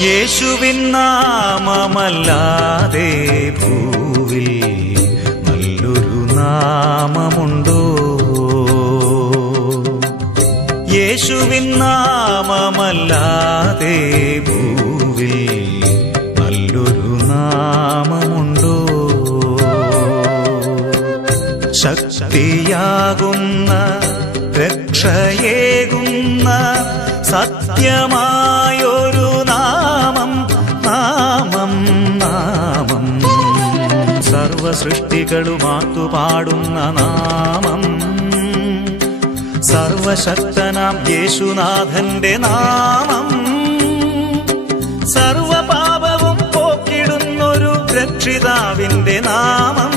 യേശുവിൻ നാമമല്ലാതെ ഭൂവിൽ നല്ലൊരു നാമമുണ്ടോ? യേശുവിൻ നാമമല്ലാതെ ഭൂവിൽ നല്ലൊരു നാമമുണ്ടോ? ശക്തിയാകുന്ന രക്ഷയേകുന്ന സത്യമായൊരു നാമം, നാമം, നാമം. സർവസൃഷ്ടികളുമാത്തു പാടുന്ന നാമം, സർവശക്തനാം യേശുനാഥന്റെ നാമം. സർവപാപവും പോക്കിടുന്നൊരു രക്ഷിതാവിന്റെ നാമം,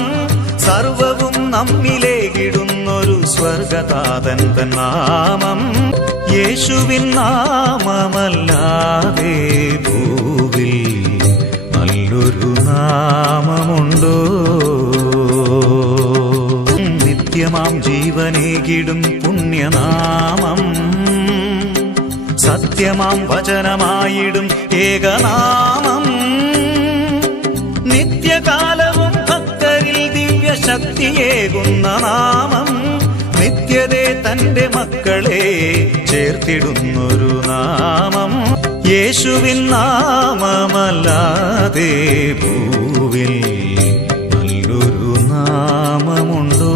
സർവവും നമ്മിലേകിടുന്നൊരു സ്വർഗതാതന്റെ നാമം. യേശുവിൻ നാമമല്ലാതെ ഭൂവിൽ നല്ലൊരു നാമമുണ്ടോ? നിത്യമാം ജീവനേകിടും പുണ്യനാമം, സത്യമാം വചനമായിടും ഏകനാമം. നിത്യകാലവും ഭക്തരിൽ ദിവ്യശക്തിയേകുന്ന നാമം, നിത്യതേ തന്റെ മക്കളെ ചേർത്തിടുന്നൊരു നാമം. യേശുവിൻ നാമമല്ലാതെ ഭൂവിൽ നല്ലൊരു നാമമുണ്ടോ?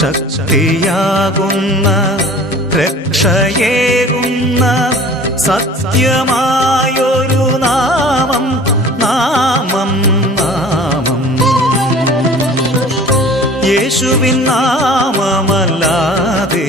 ശക്തിയാകുന്ന രക്ഷയേകുന്ന സത്യമായൊരു നാമം, നാമം, നാമം. യേശുവിൻ നാമമല്ലാതെ